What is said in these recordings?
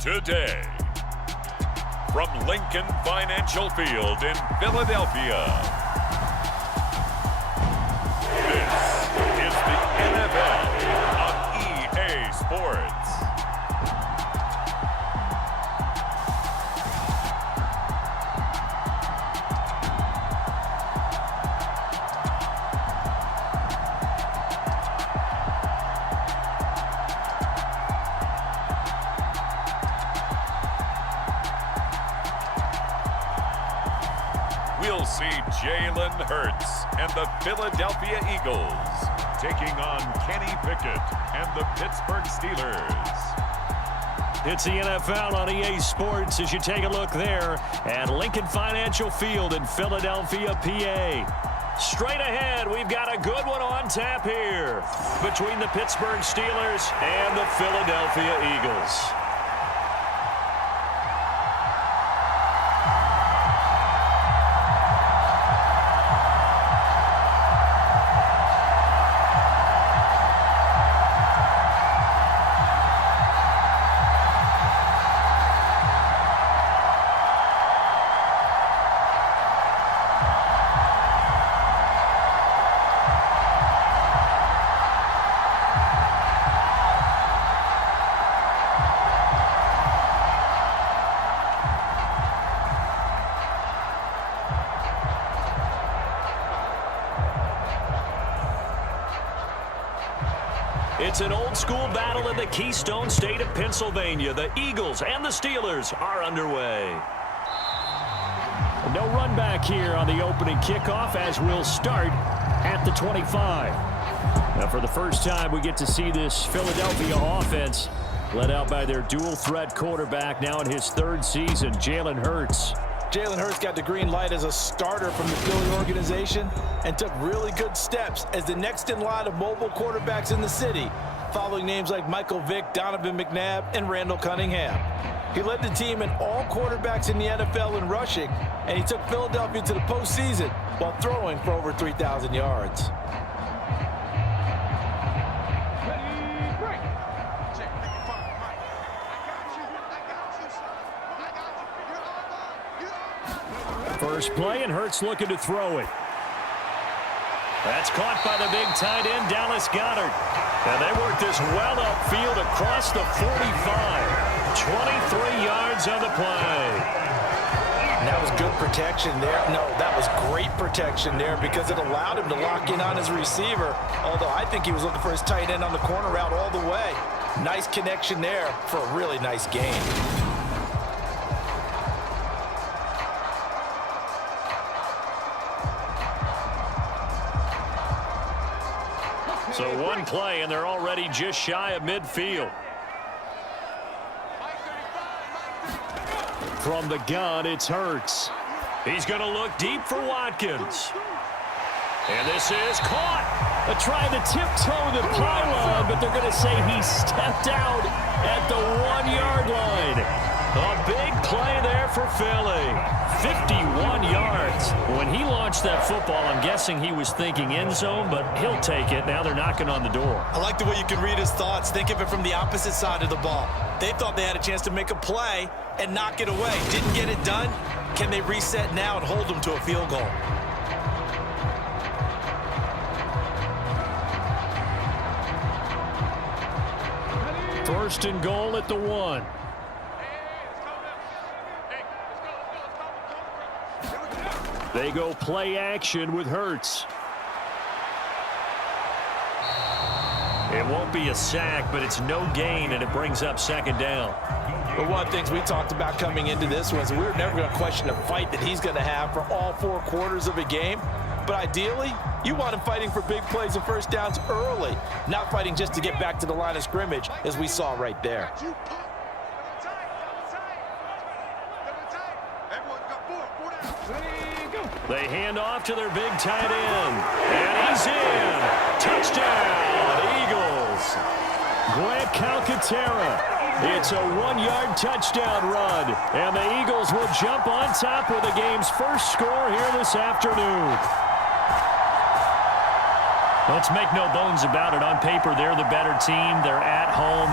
today. From Lincoln Financial Field in Philadelphia, this is the NFL on EA Sports. We'll see Jalen Hurts and the Philadelphia Eagles taking on Kenny Pickett and the Pittsburgh Steelers. It's the NFL on EA Sports as you take a look there at Lincoln Financial Field in Philadelphia, PA. Straight ahead, we've got a good one on tap here between the Pittsburgh Steelers and the Philadelphia Eagles. It's an old-school battle in the Keystone State of Pennsylvania. The Eagles and the Steelers are underway. No run back here on the opening kickoff as we'll start at the 25. Now, for the first time, we get to see this Philadelphia offense led out by their dual-threat quarterback now in his third season, Jalen Hurts. Jalen Hurts got the green light as a starter from the Philly organization and took really good steps as the next in line of mobile quarterbacks in the city, following names like Michael Vick, Donovan McNabb, and Randall Cunningham. He led the team in all quarterbacks in the NFL in rushing, and he took Philadelphia to the postseason while throwing for over 3,000 yards. First play, and Hurts looking to throw it. That's caught by the big tight end, Dallas Goedert. And they work this well upfield across the 45. 23 yards on the play. And that was good protection there. No, that was great protection there because it allowed him to lock in on his receiver. Although I think he was looking for his tight end on the corner route all the way. Nice connection there for a really nice gain. So one play, and they're already just shy of midfield. From the gun, it's Hurts. He's going to look deep for Watkins. And this is caught. Trying to tiptoe the pylon, but they're going to say he stepped out at the 1-yard line. A big play there for Philly. 51 yards. When he launched that football, I'm guessing he was thinking end zone, but he'll take it. Now they're knocking on the door. I like the way you can read his thoughts. Think of it from the opposite side of the ball. They thought they had a chance to make a play and knock it away. Didn't get it done. Can they reset now and hold them to a field goal? First and goal at the 1. They go play action with Hurts. It won't be a sack, but it's no gain, and it brings up second down. But one of the things we talked about coming into this was we were never going to question the fight that he's going to have for all 4 quarters of a game. But ideally, you want him fighting for big plays and first downs early, not fighting just to get back to the line of scrimmage, as we saw right there. They hand off to their big tight end. And he's in. Touchdown, Eagles. Grant Calcaterra. It's a 1-yard touchdown run. And the Eagles will jump on top with the game's first score here this afternoon. Let's make no bones about it. On paper, they're the better team. They're at home.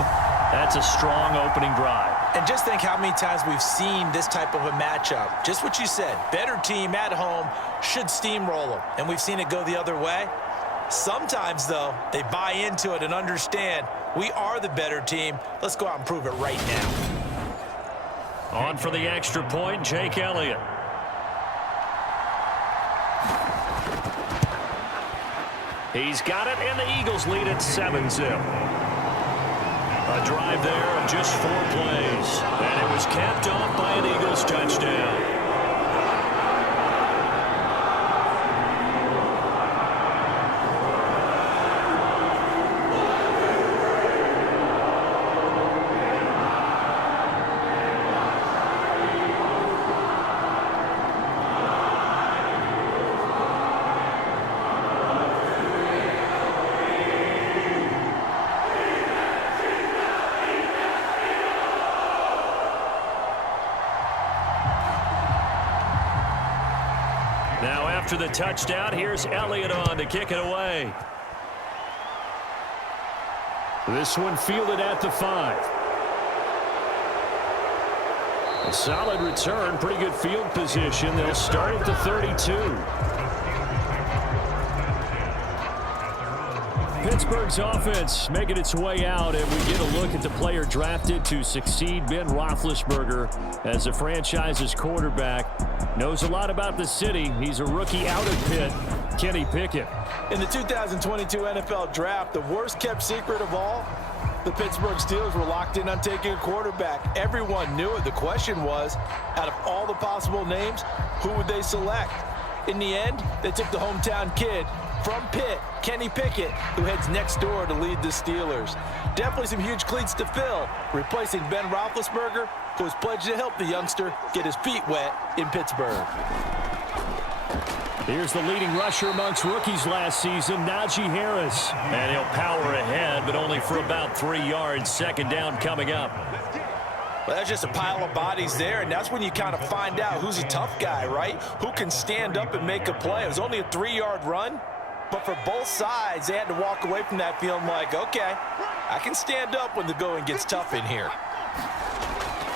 That's a strong opening drive. And just think how many times we've seen this type of a matchup. Just what you said, better team at home should steamroll them. And we've seen it go the other way. Sometimes, though, they buy into it and understand we are the better team. Let's go out and prove it right now. On for the extra point, Jake Elliott. He's got it, and the Eagles lead at 7-0. A drive there of just 4 plays, and it was capped off by an Eagles touchdown. Now after the touchdown, here's Elliott on to kick it away. This one fielded at the 5. A solid return, pretty good field position. They'll start at the 32. Pittsburgh's offense making its way out, and we get a look at the player drafted to succeed Ben Roethlisberger as the franchise's quarterback. Knows a lot about the city. He's a rookie out of Pitt, Kenny Pickett. In the 2022 NFL Draft, the worst-kept secret of all, the Pittsburgh Steelers were locked in on taking a quarterback. Everyone knew it. The question was, out of all the possible names, who would they select? In the end, they took the hometown kid from Pitt, Kenny Pickett, who heads next door to lead the Steelers. Definitely some huge cleats to fill, replacing Ben Roethlisberger, who was pledged to help the youngster get his feet wet in Pittsburgh. Here's the leading rusher amongst rookies last season, Najee Harris. And he'll power ahead, but only for about 3 yards. Second down coming up. Well, that's just a pile of bodies there, and that's when you kind of find out who's a tough guy, right? Who can stand up and make a play. It was only a 3-yard run, but for both sides, they had to walk away from that feeling like, okay, I can stand up when the going gets tough in here.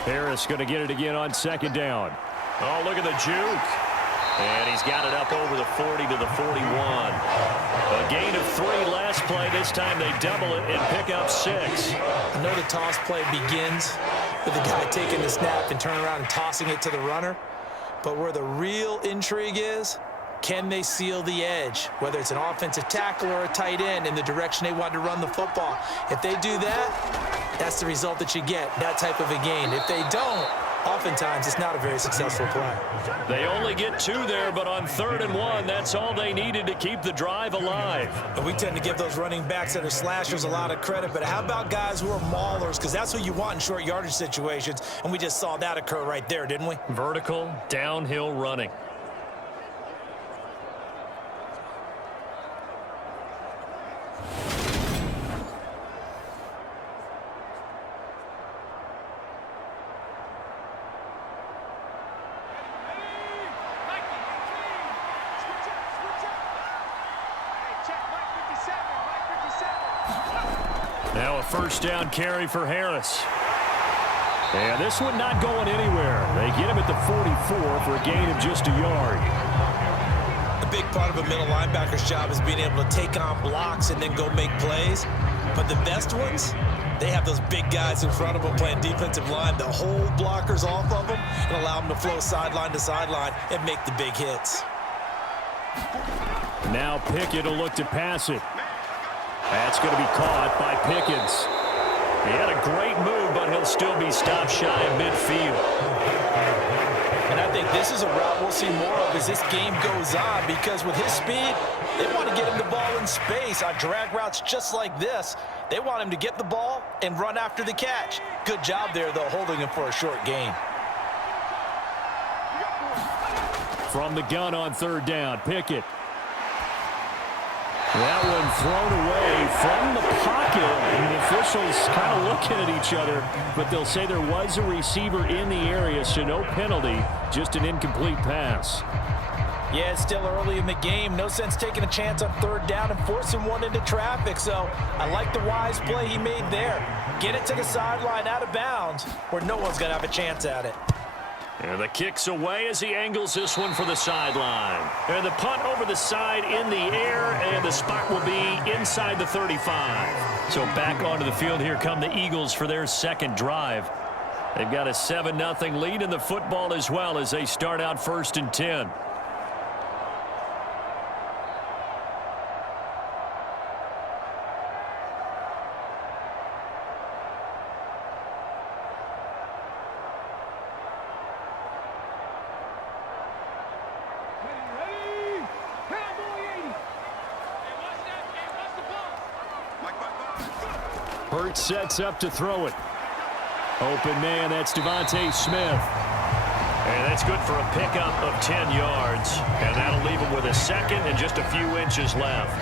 Harris going to get it again on second down. Oh, look at the juke. And he's got it up over the 40 to the 41. A gain of 3 last play. This time they double it and pick up 6. I know the toss play begins with the guy taking the snap and turning around and tossing it to the runner. But where the real intrigue is, can they seal the edge? Whether it's an offensive tackle or a tight end in the direction they want to run the football. If they do that, that's the result that you get, that type of a gain. If they don't, oftentimes it's not a very successful play. They only get 2 there, but on 3rd and 1, that's all they needed to keep the drive alive. And we tend to give those running backs that are slashers a lot of credit, but how about guys who are maulers? Because that's who you want in short yardage situations, and we just saw that occur right there, didn't we? Vertical, downhill running. Now a first down carry for Harris. And this one not going anywhere. They get him at the 44 for a gain of just a yard. A big part of a middle linebacker's job is being able to take on blocks and then go make plays. But the best ones, they have those big guys in front of them playing defensive line to hold blockers off of them and allow them to flow sideline to sideline and make the big hits. Now Pickett will look to pass it. That's going to be caught by Pickens. He had a great move, but he'll still be stopped shy of midfield. And I think this is a route we'll see more of as this game goes on, because with his speed, they want to get him the ball in space on drag routes just like this. They want him to get the ball and run after the catch. Good job there, though, holding him for a short gain. From the gun on 3rd down, Pickett. That one thrown away from the pocket. And the officials kind of looking at each other, but they'll say there was a receiver in the area, so no penalty, just an incomplete pass. Yeah, it's still early in the game. No sense taking a chance on third down and forcing one into traffic. So I like the wise play he made there. Get it to the sideline out of bounds where no one's going to have a chance at it. And the kick's away as he angles this one for the sideline. And the punt over the side in the air, and the spot will be inside the 35. So back onto the field here come the Eagles for their second drive. They've got a 7-0 lead in the football as well as they start out 1st and 10. Hurts sets up to throw it. Open man, that's Devontae Smith. And that's good for a pickup of 10 yards. And that'll leave him with a second and just a few inches left.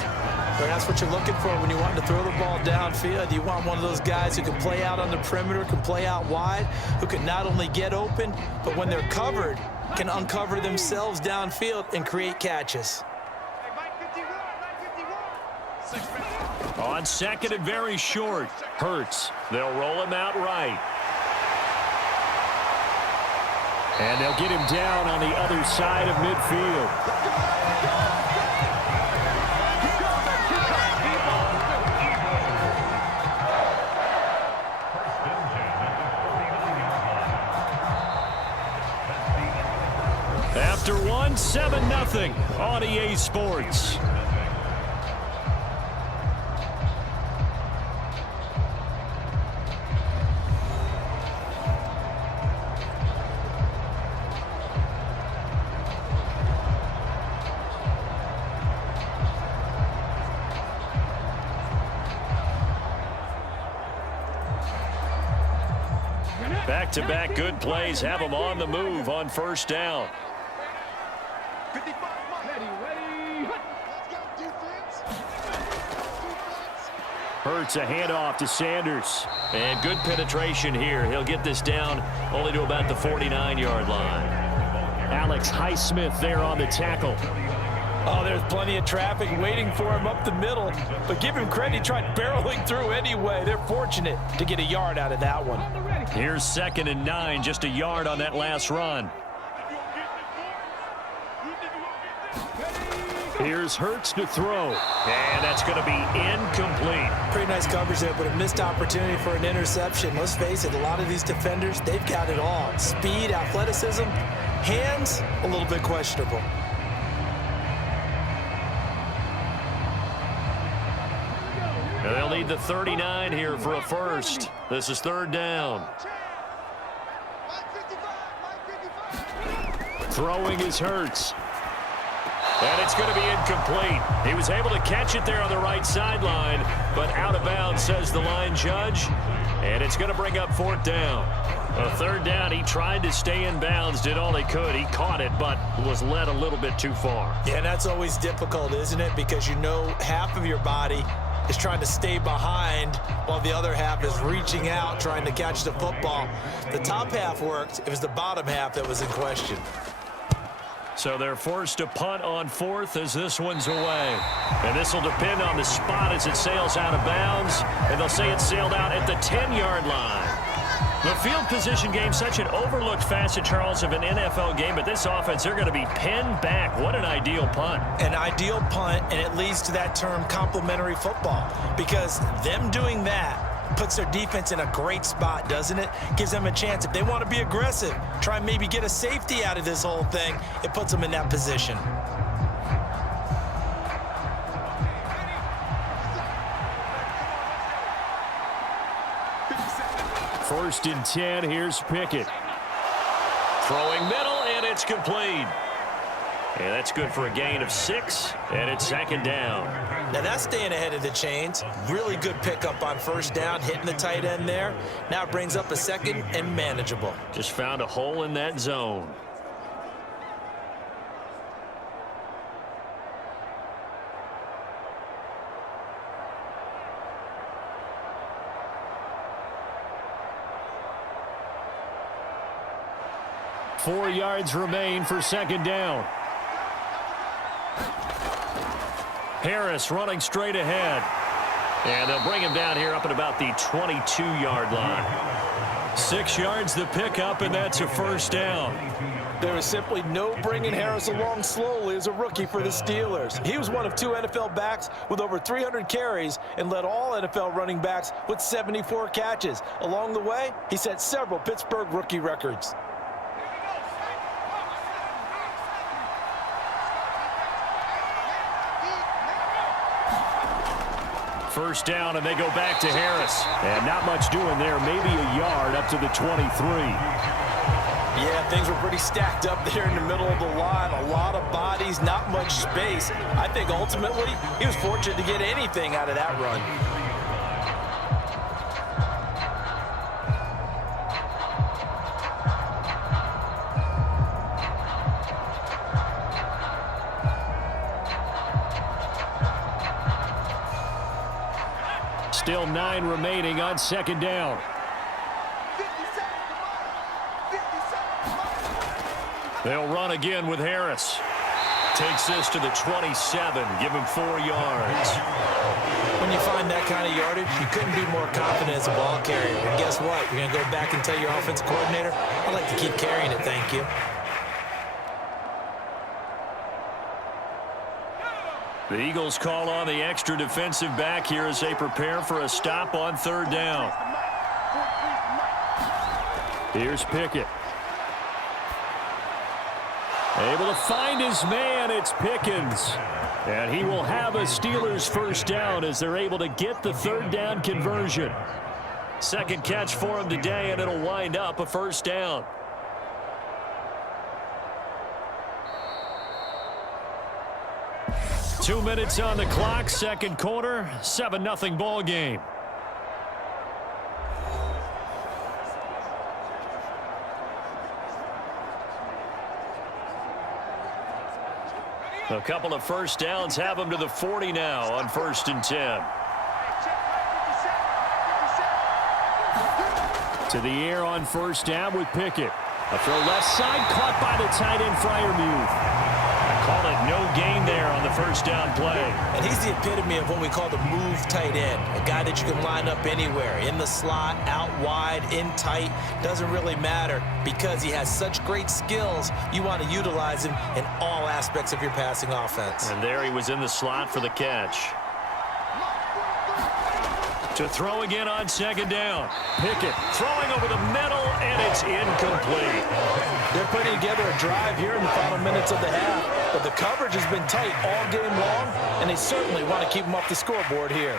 Well, that's what you're looking for when you want to throw the ball downfield. You want one of those guys who can play out on the perimeter, can play out wide, who can not only get open, but when they're covered, can uncover themselves downfield and create catches. On second and very short, Hurts. They'll roll him out right. And they'll get him down on the other side of midfield. After one, 7-0 on EA Sports. Back-to-back good plays have them on the move on first down. Hurts a handoff to Sanders. And good penetration here. He'll get this down only to about the 49-yard line. Alex Highsmith there on the tackle. Oh, there's plenty of traffic waiting for him up the middle. But give him credit, he tried barreling through anyway. They're fortunate to get a yard out of that one. Here's 2nd and 9, just a yard on that last run. Here's Hurts to throw. And that's going to be incomplete. Pretty nice coverage there, but a missed opportunity for an interception. Let's face it, a lot of these defenders, they've got it all. Speed, athleticism, hands, a little bit questionable. And they'll need the 39 here for a first. This is 3rd down. Throwing is Hurts. And it's going to be incomplete. He was able to catch it there on the right sideline, but out of bounds, says the line judge. And it's going to bring up 4th down. A 3rd down, he tried to stay in bounds, did all he could. He caught it, but was led a little bit too far. Yeah, and that's always difficult, isn't it? Because you know half of your body is trying to stay behind while the other half is reaching out, trying to catch the football. The top half worked. It was the bottom half that was in question. So they're forced to punt on 4th as this one's away. And this will depend on the spot as it sails out of bounds. And they'll say it sailed out at the 10-yard line. The field position game, such an overlooked facet, Charles, of an NFL game. But this offense, they're going to be pinned back. What an ideal punt. An ideal punt, and it leads to that term complementary football. Because them doing that puts their defense in a great spot, doesn't it? Gives them a chance. If they want to be aggressive, try and maybe get a safety out of this whole thing, it puts them in that position. First and 10, here's Pickett. Throwing middle, and it's complete. And that's good for a gain of 6, and it's 2nd down. Now that's staying ahead of the chains. Really good pickup on first down, hitting the tight end there. Now it brings up a 2nd and manageable. Just found a hole in that zone. Four yards remain for 2nd down. Harris running straight ahead. And they'll bring him down here up at about the 22-yard line. 6 yards the pickup, and that's a first down. There is simply no bringing Harris along slowly as a rookie for the Steelers. He was one of 2 NFL backs with over 300 carries and led all NFL running backs with 74 catches. Along the way, he set several Pittsburgh rookie records. First down, and they go back to Harris. And not much doing there, maybe a yard up to the 23. Yeah, things were pretty stacked up there in the middle of the line. A lot of bodies, not much space. I think ultimately he was fortunate to get anything out of that run. Still 9 remaining on second down. They'll run again with Harris. Takes this to the 27. Give him 4 yards. When you find that kind of yardage, you couldn't be more confident as a ball carrier. And guess what? You're going to go back and tell your offensive coordinator, I'd like to keep carrying it, thank you. The Eagles call on the extra defensive back here as they prepare for a stop on third down. Here's Pickett. Able to find his man, it's Pickens. And he will have a Steelers first down as they're able to get the third down conversion. Second catch for him today, and it'll wind up a first down. Two minutes on the clock, second quarter, 7-0 ball game. A couple of first downs have them to the 40 now on 1st and 10. To the air on first down with Pickett. A throw left side, caught by the tight end Freiermuth. Call it no gain there on the first down play. And he's the epitome of what we call the move tight end. A guy that you can line up anywhere. In the slot, out wide, in tight. Doesn't really matter because he has such great skills. You want to utilize him in all aspects of your passing offense. And there he was in the slot for the catch. To throw again on second down. Pickett throwing over the middle, and it's incomplete. They're putting together a drive here in the final minutes of the half, but the coverage has been tight all game long, and they certainly want to keep them off the scoreboard here.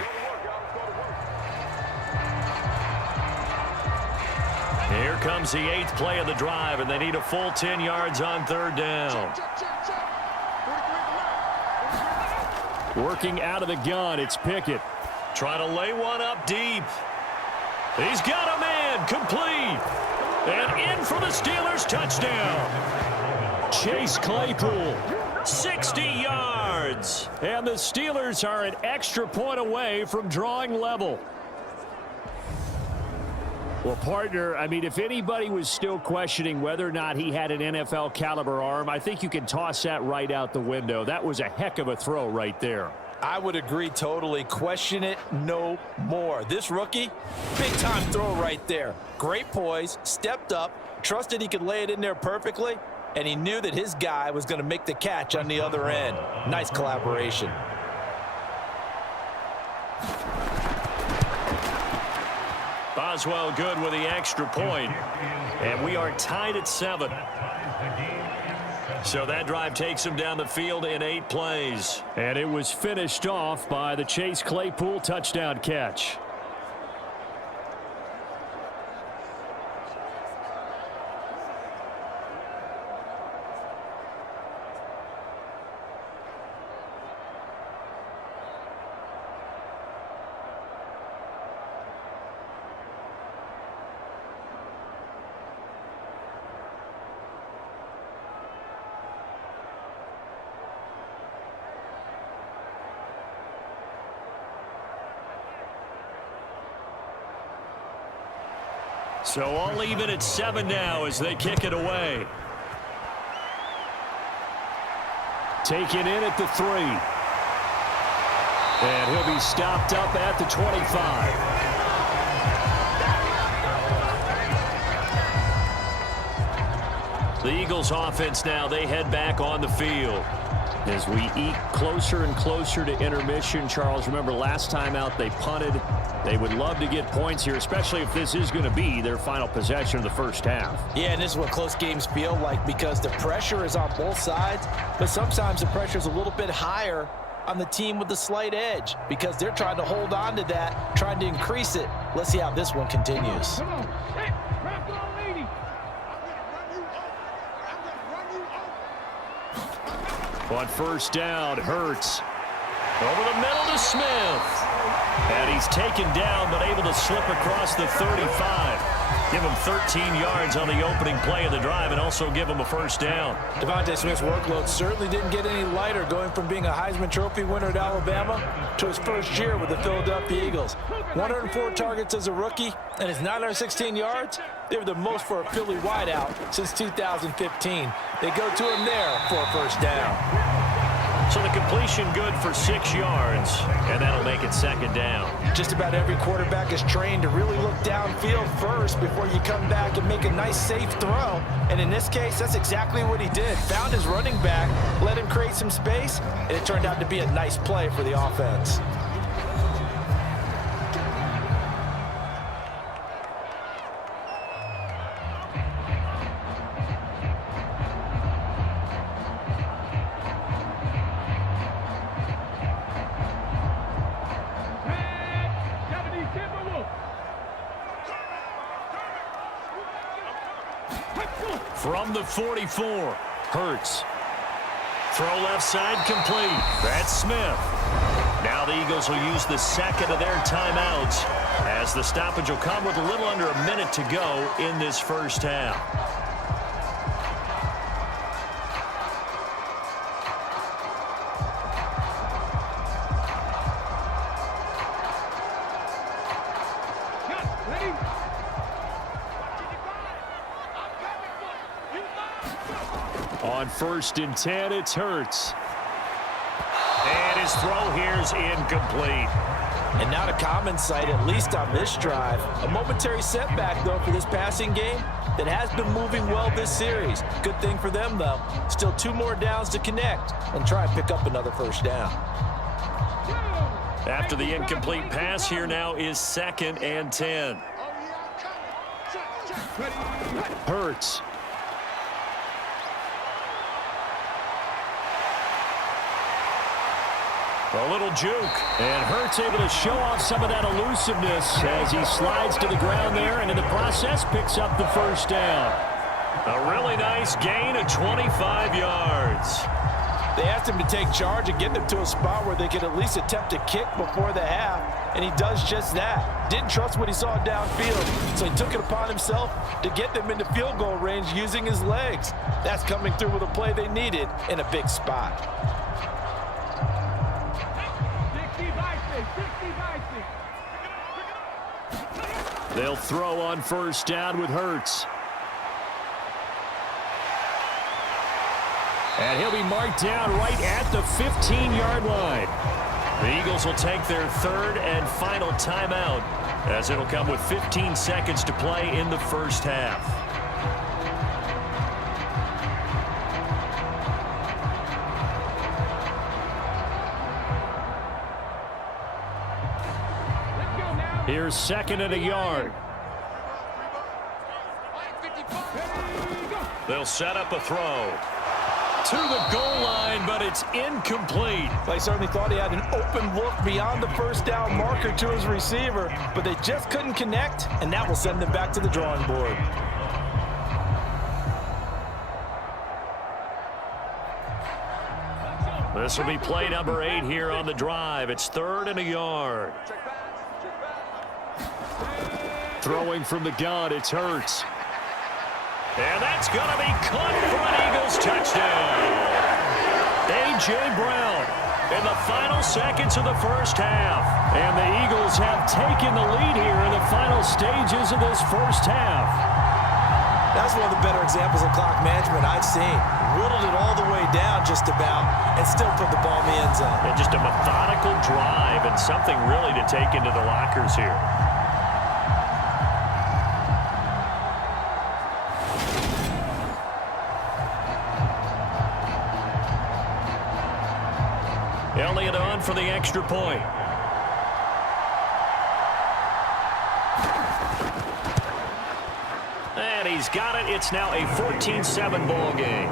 Here comes the 8th play of the drive, and they need a full 10 yards on third down. Working out of the gun, it's Pickett. Trying to lay one up deep. He's got a man, complete. And in for the Steelers, touchdown. Chase Claypool, 60 yards. And the Steelers are an extra point away from drawing level. Well, partner, I mean, if anybody was still questioning whether or not he had an NFL caliber arm, I think you can toss that right out the window. That was a heck of a throw right there. I would agree totally. Question it no more. This rookie, big-time throw right there. Great poise, stepped up, trusted he could lay it in there perfectly, and he knew that his guy was going to make the catch on the other end. Nice collaboration. Boswell good with the extra point, and we are tied at 7. So that drive takes him down the field in 8 plays. And it was finished off by the Chase Claypool touchdown catch. So all even at 7 now as they kick it away. Taken in at the 3. And he'll be stopped up at the 25. The Eagles offense now, they head back on the field. As we eke closer and closer to intermission, Charles, remember last time out they punted. They would love to get points here, especially if this is going to be their final possession of the first half. Yeah, and this is what close games feel like because the pressure is on both sides, but sometimes the pressure is a little bit higher on the team with the slight edge because they're trying to hold on to that, trying to increase it. Let's see how this one continues. On first down, Hurts. Over the middle to Smith. And he's taken down, but able to slip across the 35. Give him 13 yards on the opening play of the drive and also give him a first down. Devontae Smith's workload certainly didn't get any lighter going from being a Heisman Trophy winner at Alabama to his first year with the Philadelphia Eagles. 104 targets as a rookie, and his 916 yards, they were the most for a Philly wideout since 2015. They go to him there for a first down. So the completion good for 6 yards, and that'll make it second down. Just about every quarterback is trained to really look downfield first before you come back and make a nice, safe throw. And in this case, that's exactly what he did. Found his running back, let him create some space, and it turned out to be a nice play for the offense. From the 44, Hurts. Throw left side complete. That's Smith. Now the Eagles will use the second of their timeouts as the stoppage will come with a little under a minute to go in this first half. On first and 10, it's Hurts. And his throw here is incomplete. And not a common sight, at least on this drive. A momentary setback, though, for this passing game that has been moving well this series. Good thing for them, though. Still 2 more downs to connect and try and pick up another first down. After the incomplete pass, here now is 2nd and 10. Hurts. A little juke, and Hurts able to show off some of that elusiveness as he slides to the ground there, and in the process picks up the first down. A really nice gain of 25 yards. They asked him to take charge and get them to a spot where they could at least attempt a kick before the half, and he does just that. Didn't trust what he saw downfield, so he took it upon himself to get them into field goal range using his legs. That's coming through with a play they needed in a big spot. They'll throw on first down with Hurts. And he'll be marked down right at the 15-yard line. The Eagles will take their 3rd and final timeout as it'll come with 15 seconds to play in the first half. Here's 2nd and a yard. They'll set up a throw to the goal line, but it's incomplete. They certainly thought he had an open look beyond the first down marker to his receiver, but they just couldn't connect, and that will send them back to the drawing board. This will be play number 8 here on the drive. It's 3rd and a yard. Throwing from the gun, it's Hurts. And that's going to be caught for an Eagles touchdown. A.J. Brown in the final seconds of the first half. And the Eagles have taken the lead here in the final stages of this first half. That's one of the better examples of clock management I've seen. Whittled it all the way down just about and still put the ball in the end zone. And just a methodical drive and something really to take into the lockers here. Elliott on for the extra point. And he's got it. It's now a 14-7 ball game.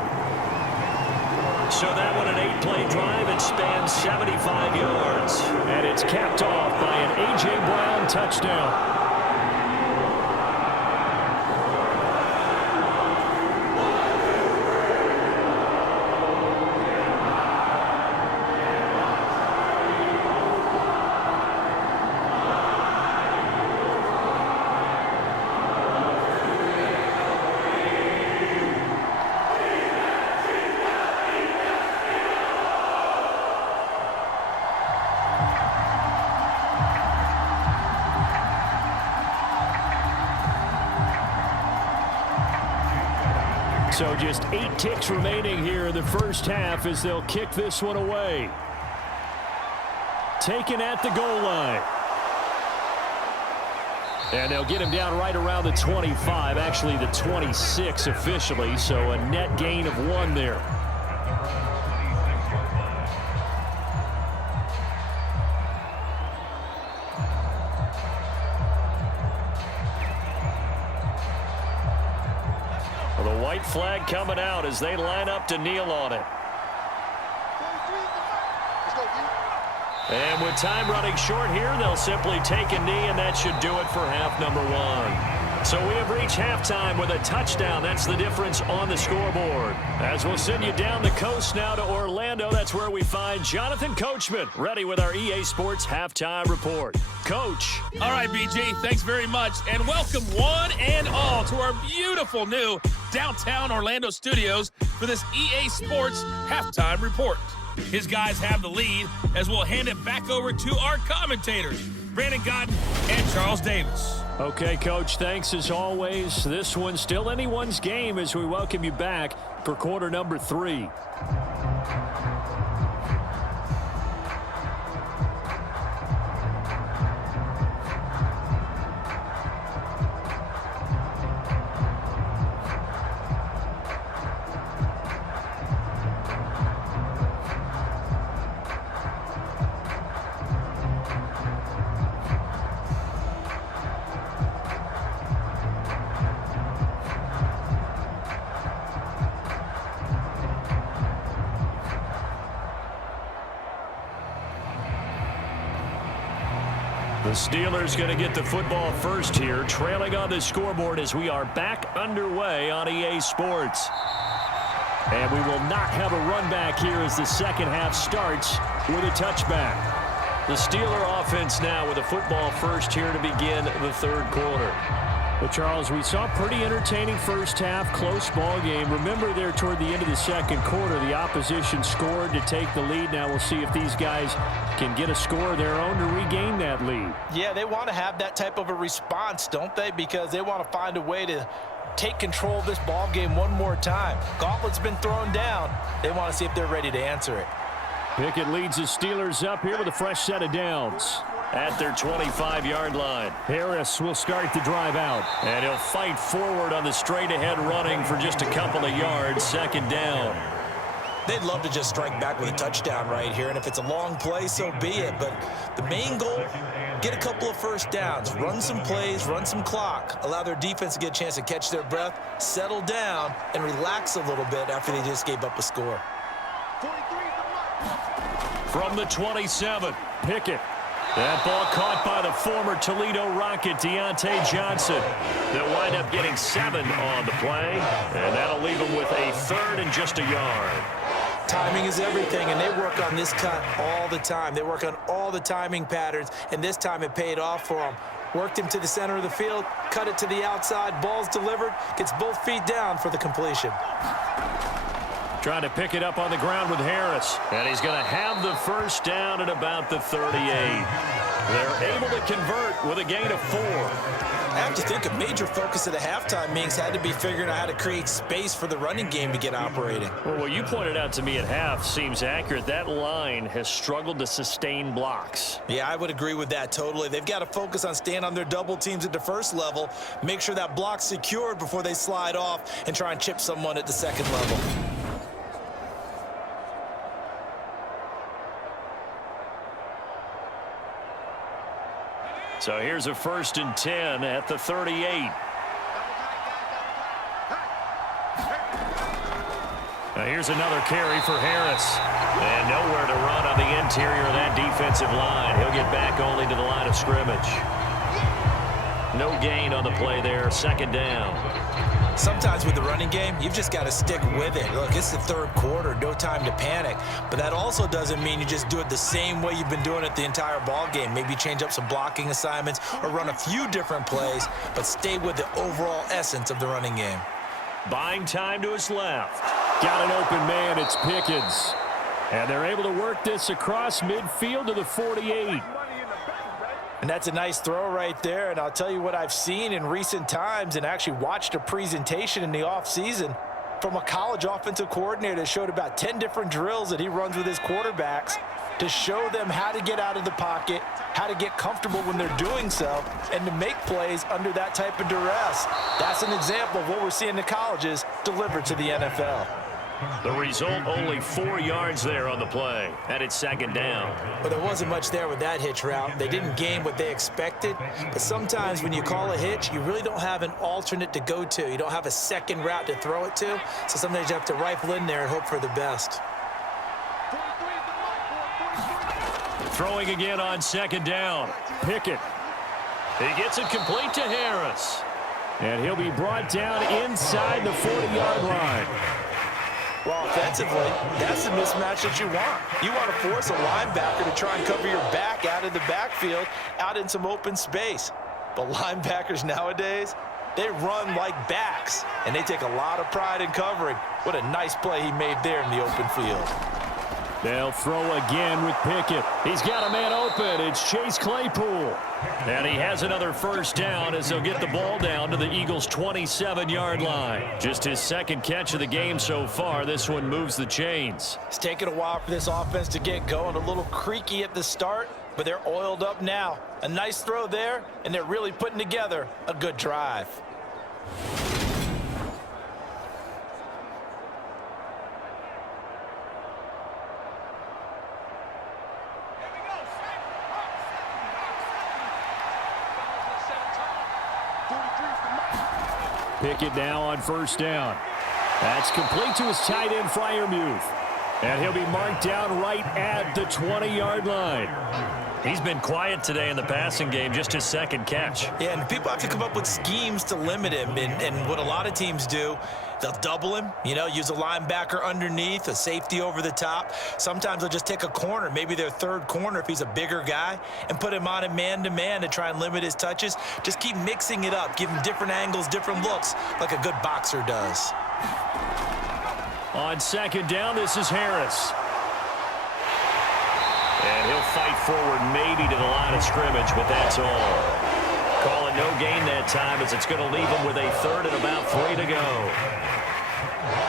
So that one, an 8-play drive. It spans 75 yards. And it's capped off by an A.J. Brown touchdown. So just 8 ticks remaining here in the first half as they'll kick this one away. Taken at the goal line. And they'll get him down right around the 25, actually the 26 officially, so a net gain of 1 there. The white flag coming out as they line up to kneel on it. And with time running short here, they'll simply take a knee, and that should do it for half number 1. So we have reached halftime with a touchdown. That's the difference on the scoreboard. As we'll send you down the coast now to Orlando, that's where we find Jonathan Coachman, ready with our EA Sports Halftime Report. Coach. All right, BG, thanks very much, and welcome one and all to our beautiful new downtown Orlando studios for this EA Sports Halftime Report. His guys have the lead as we'll hand it back over to our commentators, Brandon Godden and Charles Davis. Okay, Coach, thanks as always. This one's still anyone's game as we welcome you back for quarter number 3. The Steelers going to get the football first here, trailing on the scoreboard as we are back underway on EA Sports. And we will not have a run back here as the second half starts with a touchback. The Steeler offense now with a football first here to begin the third quarter. Well, Charles, we saw a pretty entertaining first half, close ball game. Remember there toward the end of the second quarter, the opposition scored to take the lead. Now we'll see if these guys can get a score of their own to regain that lead. Yeah, they want to have that type of a response, don't they? Because they want to find a way to take control of this ball game one more time. Gauntlet's been thrown down. They want to see if they're ready to answer it. Pickett leads the Steelers up here with a fresh set of downs at their 25-yard line. Harris will start the drive out. And he'll fight forward on the straight-ahead running for just a couple of yards. Second down. They'd love to just strike back with a touchdown right here, and if it's a long play, so be it. But the main goal, get a couple of first downs, run some plays, run some clock, allow their defense to get a chance to catch their breath, settle down, and relax a little bit after they just gave up a score. From the 27, Pickett. That ball caught by the former Toledo Rocket, Deontay Johnson. They'll wind up getting 7 on the play, and that'll leave them with a third and just a yard. Timing is everything, and they work on this cut all the time. They work on all the timing patterns, and this time it paid off for them. Worked him to the center of the field, cut it to the outside, ball's delivered, gets both feet down for the completion. Trying to pick it up on the ground with Harris. And he's going to have the first down at about the 38. They're able to convert with a gain of 4. I have to think a major focus of the halftime meetings had to be figuring out how to create space for the running game to get operating. Well, what you pointed out to me at half seems accurate. That line has struggled to sustain blocks. Yeah, I would agree with that totally. They've got to focus on staying on their double teams at the first level, make sure that block's secured before they slide off and try and chip someone at the second level. So here's a 1st and 10 at the 38. Now here's another carry for Harris. And nowhere to run on the interior of that defensive line. He'll get back only to the line of scrimmage. No gain on the play there. 2nd down. Sometimes with the running game, you've just got to stick with it. Look, it's the 3rd quarter, no time to panic. But that also doesn't mean you just do it the same way you've been doing it the entire ball game. Maybe change up some blocking assignments or run a few different plays, but stay with the overall essence of the running game. Buying time to his left. Got an open man. It's Pickens. And they're able to work this across midfield to the 48. And that's a nice throw right there. And I'll tell you what I've seen in recent times and actually watched a presentation in the offseason from a college offensive coordinator that showed about 10 different drills that he runs with his quarterbacks to show them how to get out of the pocket, how to get comfortable when they're doing so, and to make plays under that type of duress. That's an example of what we're seeing in the colleges delivered to the NFL. The result, only 4 yards there on the play. And it's 2nd down. But there wasn't much there with that hitch route. They didn't gain what they expected. But sometimes when you call a hitch, you really don't have an alternate to go to. You don't have a second route to throw it to. So sometimes you have to rifle in there and hope for the best. Throwing again on 2nd down. Pickett. He gets it complete to Harris. And he'll be brought down inside the 40-yard line. Well, offensively, that's the mismatch that you want. You want to force a linebacker to try and cover your back out of the backfield, out in some open space. But linebackers nowadays, they run like backs, and they take a lot of pride in covering. What a nice play he made there in the open field. They'll throw again with Pickett. He's got a man open. It's Chase Claypool. And he has another 1st down as they'll get the ball down to the Eagles' 27-yard line. Just his 2nd catch of the game so far. This one moves the chains. It's taken a while for this offense to get going. A little creaky at the start, but they're oiled up now. A nice throw there, and they're really putting together a good drive. Pickett now on 1st down. That's complete to his tight end, Freiermuth. And he'll be marked down right at the 20-yard line. He's been quiet today in the passing game, just his 2nd catch. Yeah, and people have to come up with schemes to limit him. And what a lot of teams do, they'll double him, use a linebacker underneath, a safety over the top. Sometimes they'll just take a corner, maybe their 3rd corner if he's a bigger guy, and put him on a man-to-man to try and limit his touches. Just keep mixing it up, give him different angles, different looks, like a good boxer does. On 2nd down, this is Harris. And he'll fight forward maybe to the line of scrimmage, but that's all. Call it no gain that time as it's going to leave him with a 3rd and about 3 to go.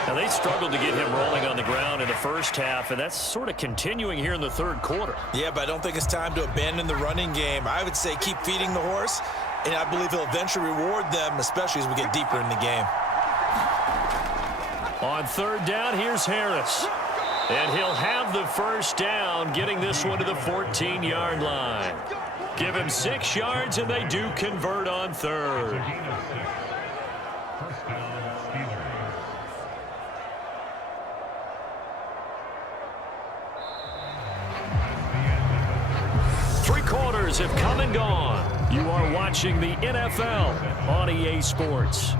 Now, they struggled to get him rolling on the ground in the first half, and that's sort of continuing here in the 3rd quarter. Yeah, but I don't think it's time to abandon the running game. I would say keep feeding the horse, and I believe he'll eventually reward them, especially as we get deeper in the game. On 3rd down, here's Harris. And he'll have the 1st down, getting this one to the 14-yard line. Give him 6 yards, and they do convert on 3rd. Three quarters have come and gone. You are watching the NFL on EA Sports.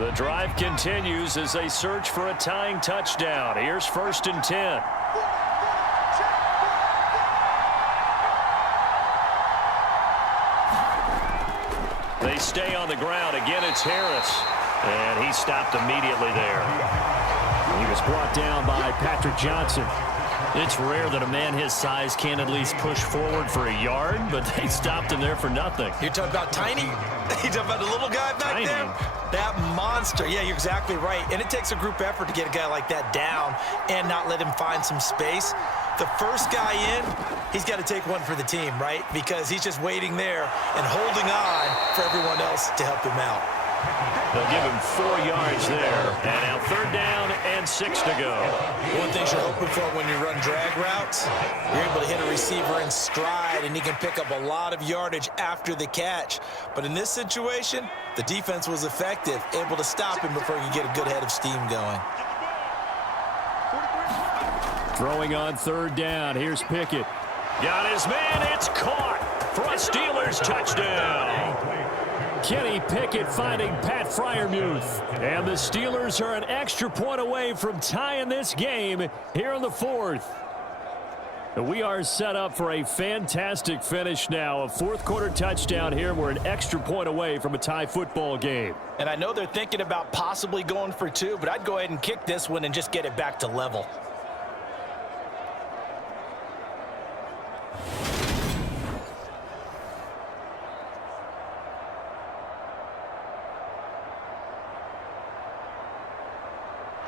The drive continues as they search for a tying touchdown. Here's 1st and 10. They stay on the ground. Again, it's Harris. And he stopped immediately there. He was brought down by Patrick Johnson. It's rare that a man his size can't at least push forward for a yard, but they stopped him there for nothing. You're talking about tiny? You're talking about the little guy back Tiny. there? That monster. Yeah, you're exactly right. And it takes a group effort to get a guy like that down and not let him find some space. The first guy in, he's got to take one for the team, right? Because he's just waiting there and holding on for everyone else to help him out. They'll give him 4 yards there. And now 3rd down and 6 to go. One thing you're hoping for when you run drag routes, you're able to hit a receiver in stride, and he can pick up a lot of yardage after the catch. But in this situation, the defense was effective, able to stop him before he could get a good head of steam going. Throwing on 3rd down. Here's Pickett. Got his man. It's caught for a Steelers touchdown. Kenny Pickett finding Pat Freiermuth. And the Steelers are an extra point away from tying this game here in the 4th. We are set up for a fantastic finish now. A 4th quarter touchdown here. We're an extra point away from a tie football game. And I know they're thinking about possibly going for 2, but I'd go ahead and kick this one and just get it back to level.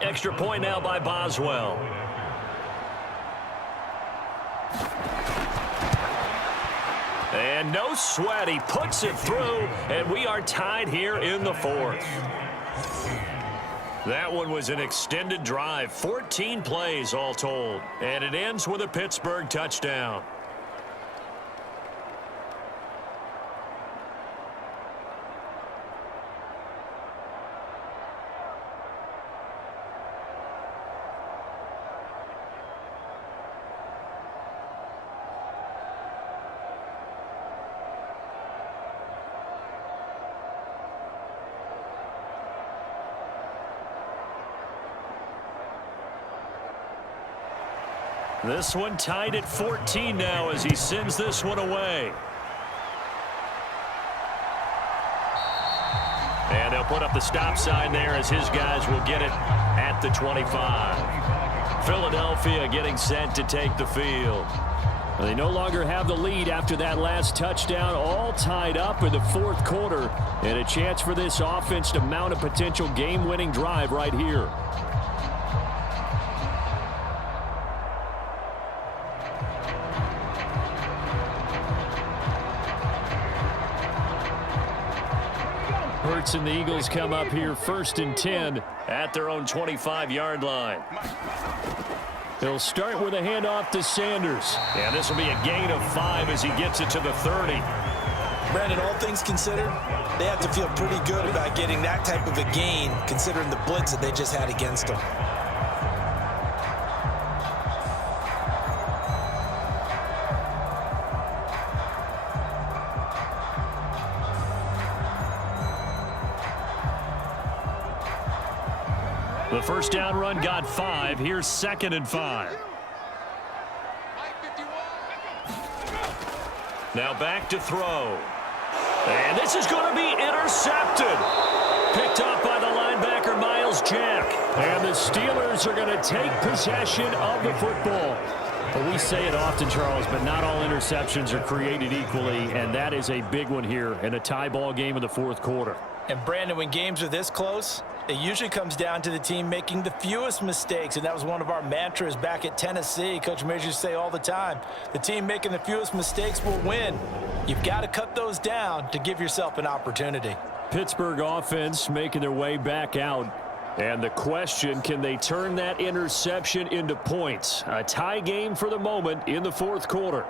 Extra point now by Boswell. And no sweat. He puts it through, and we are tied here in the 4th. That one was an extended drive, 14 plays all told, and it ends with a Pittsburgh touchdown. This one tied at 14 now as he sends this one away. And they'll put up the stop sign there as his guys will get it at the 25. Philadelphia getting set to take the field. They no longer have the lead after that last touchdown, all tied up in the 4th quarter. And a chance for this offense to mount a potential game-winning drive right here. Hurts and the Eagles come up here 1st and 10 at their own 25-yard line. They'll start with a handoff to Sanders. And this will be a gain of 5 as he gets it to the 30. Brandon, all things considered, they have to feel pretty good about getting that type of a gain considering the blitz that they just had against them. The first down run got 5. Here's 2nd and 5. Now back to throw. And this is going to be intercepted. Picked up by the linebacker, Miles Jack. And the Steelers are going to take possession of the football. Well, we say it often, Charles, but not all interceptions are created equally, and that is a big one here in a tie ball game in the 4th quarter. And Brandon, when games are this close, it usually comes down to the team making the fewest mistakes, and that was one of our mantras back at Tennessee. Coach Mears used to say all the time, the team making the fewest mistakes will win. You've got to cut those down to give yourself an opportunity. Pittsburgh offense making their way back out. And the question, can they turn that interception into points? A tie game for the moment in the 4th quarter.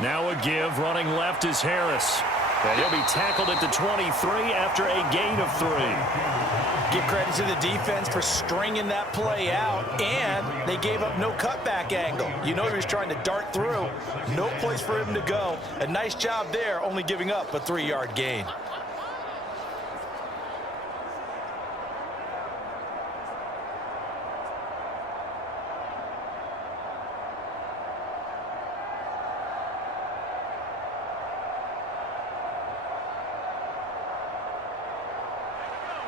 Now a give, running left is Harris. And he'll be tackled at the 23 after a gain of 3. Give credit to the defense for stringing that play out, and they gave up no cutback angle. You know he was trying to dart through. No place for him to go. A nice job there, only giving up a 3-yard gain.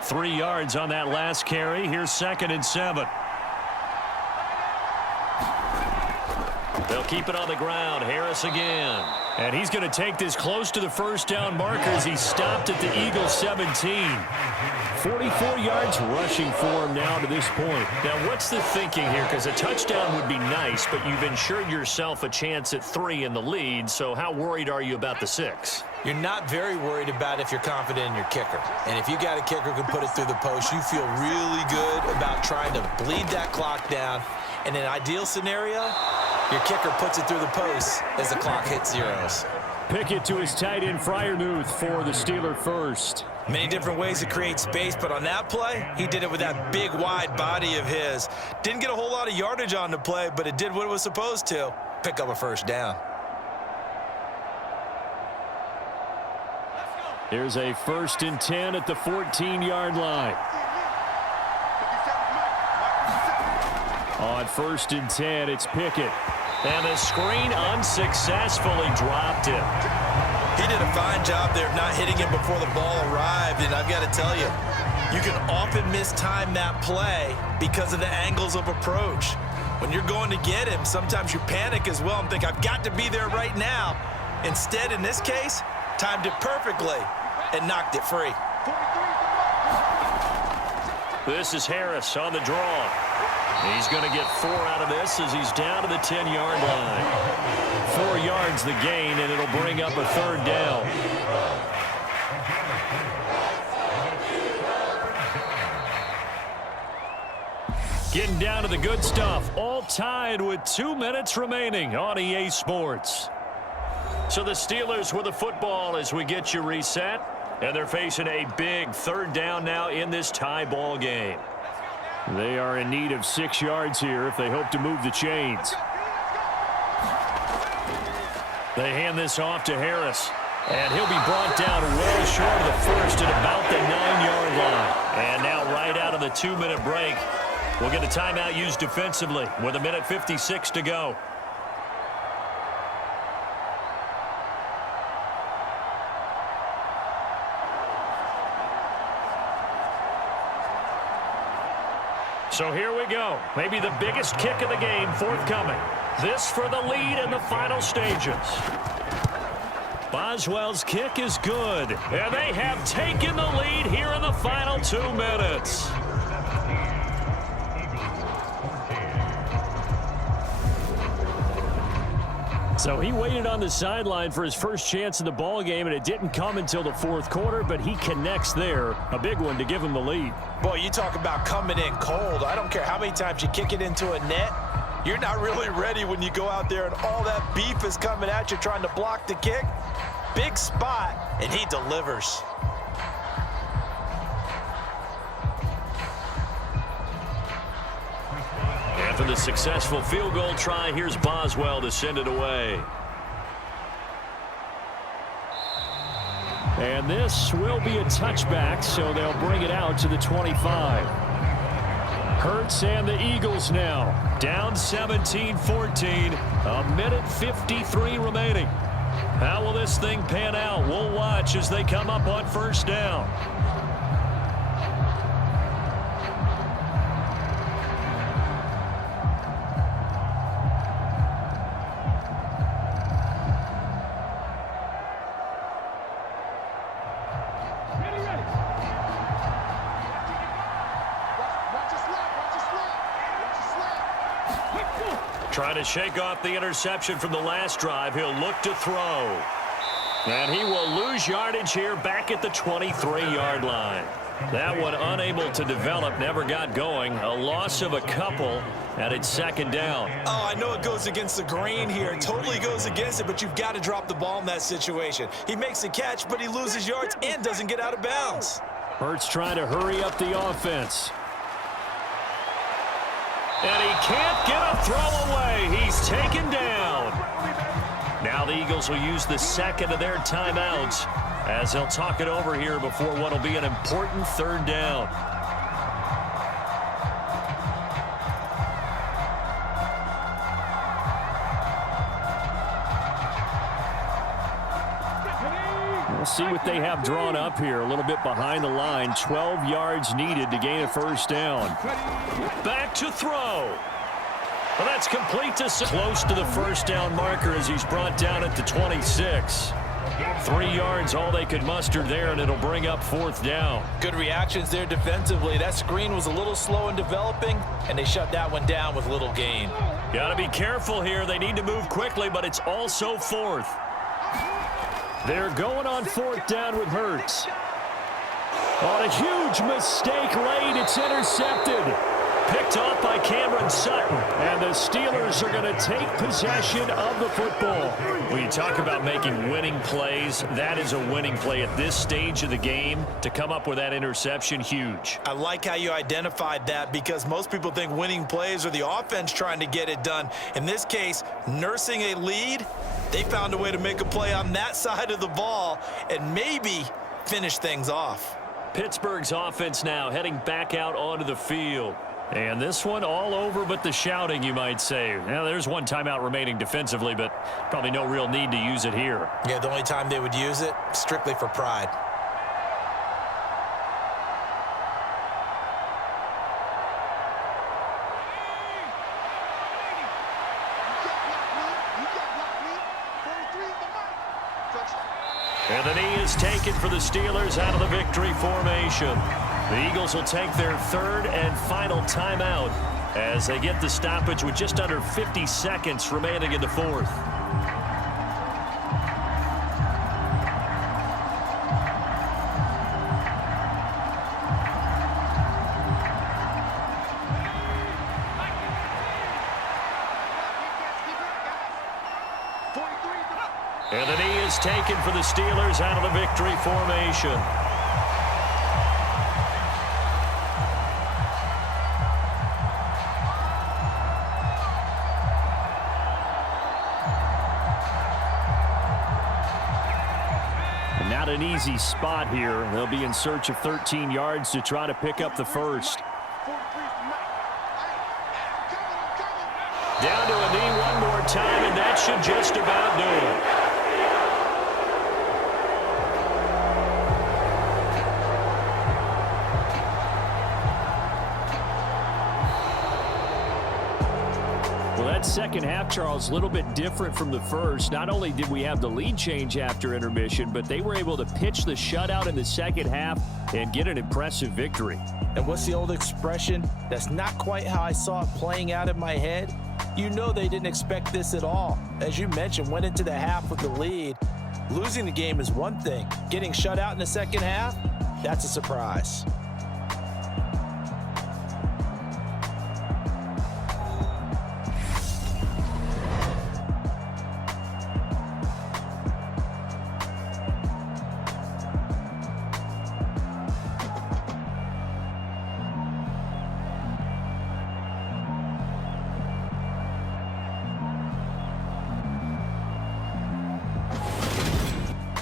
Three yards on that last carry. Here's 2nd and 7. They'll keep it on the ground. Harris again. And he's going to take this close to the first down marker as he stopped at the Eagles 17. 44 yards rushing for him now to this point. Now, what's the thinking here? Because a touchdown would be nice, but you've ensured yourself a chance at 3 in the lead. So how worried are you about the 6? You're not very worried about if you're confident in your kicker. And if you got a kicker who can put it through the post, you feel really good about trying to bleed that clock down. In an ideal scenario, your kicker puts it through the post as the clock hits zeros. Pickett to his tight end, Freiermuth, for the Steeler first. Many different ways to create space, but on that play, he did it with that big, wide body of his. Didn't get a whole lot of yardage on the play, but it did what it was supposed to. Pick up a first down. Here's a 1st and 10 at the 14-yard line. On 1st and 10, it's Pickett. And the screen unsuccessfully dropped him. He did a fine job there of not hitting him before the ball arrived, and I've got to tell you, you can often mistime that play because of the angles of approach. When you're going to get him, sometimes you panic as well and think, I've got to be there right now. Instead, in this case, timed it perfectly and knocked it free. This is Harris on the draw. He's going to get 4 out of this as he's down to the 10-yard line. 4 yards the gain, and it'll bring up a 3rd down. Getting down to the good stuff. All tied with 2 minutes remaining on EA Sports. So the Steelers with the football as we get you reset. And they're facing a big 3rd down now in this tie ball game. They are in need of 6 yards here if they hope to move the chains. They hand this off to Harris. And he'll be brought down well short of the first at about the 9-yard line. And now right out of the 2-minute break, we'll get a timeout used defensively with 1:56 to go. So here we go. Maybe the biggest kick of the game forthcoming. This for the lead in the final stages. Boswell's kick is good. And they have taken the lead here in the final 2 minutes. So he waited on the sideline for his first chance in the ball game, and it didn't come until the 4th quarter, but he connects there. A big one to give him the lead. Boy, you talk about coming in cold. I don't care how many times you kick it into a net. You're not really ready when you go out there and all that beef is coming at you trying to block the kick. Big spot, and he delivers. After the successful field goal try, here's Boswell to send it away. And this will be a touchback, so they'll bring it out to the 25. Hurts and the Eagles now. Down 17-14. 1:53 remaining. How will this thing pan out? We'll watch as they come up on 1st down. Trying to shake off the interception from the last drive. He'll look to throw. And he will lose yardage here back at the 23-yard line. That one unable to develop, never got going. A loss of a couple. And it's second down. Oh, I know it goes against the grain here. It totally goes against it, but you've got to drop the ball in that situation. He makes a catch, but he loses yards and doesn't get out of bounds. Hurts trying to hurry up the offense. And he can't get a throw away. He's taken down. Now the Eagles will use the second of their timeouts as they'll talk it over here before what will be an important third down. We'll see what they have drawn up here. A little bit behind the line. 12 yards needed to gain a first down. Back to throw. Well, that's complete to close to the first down marker as he's brought down at the 26. 3 yards all they could muster there, and it'll bring up fourth down. Good reactions there defensively. That screen was a little slow in developing, and they shut that one down with little gain. Got to be careful here. They need to move quickly, but it's also fourth. They're going on fourth down with Hurts. On a huge mistake late, it's intercepted. Picked off by Cameron Sutton, and the Steelers are going to take possession of the football. When you talk about making winning plays, that is a winning play at this stage of the game. To come up with that interception, huge. I like how you identified that because most people think winning plays are the offense trying to get it done. In this case, nursing a lead, they found a way to make a play on that side of the ball and maybe finish things off. Pittsburgh's offense now heading back out onto the field. And this one all over but the shouting, you might say. Now, there's one timeout remaining defensively, but probably no real need to use it here. Yeah, the only time they would use it, strictly for pride. And the knee is taken for the Steelers out of the victory formation. The Eagles will take their third and final timeout as they get the stoppage with just under 50 seconds remaining in the fourth. And the knee is taken for the Steelers out of the victory formation. Not an easy spot here. They'll be in search of 13 yards to try to pick up the first. Down to a knee one more time, and that should just about do it. Well, that second half, Charles, a little bit different from the first. Not only did we have the lead change after intermission, but they were able to pitch the shutout in the second half and get an impressive victory. And what's the old expression? That's not quite how I saw it playing out in my head. You know they didn't expect this at all. As you mentioned, went into the half with the lead. Losing the game is one thing. Getting shut out in the second half, that's a surprise.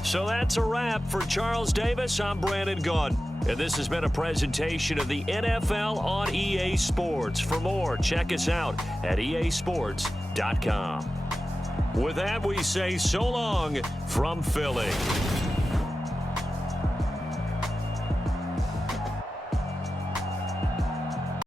So that's a wrap for Charles Davis. I'm Brandon Gaudin, and this has been a presentation of the NFL on EA Sports. For more, check us out at easports.com. With that, we say so long from Philly.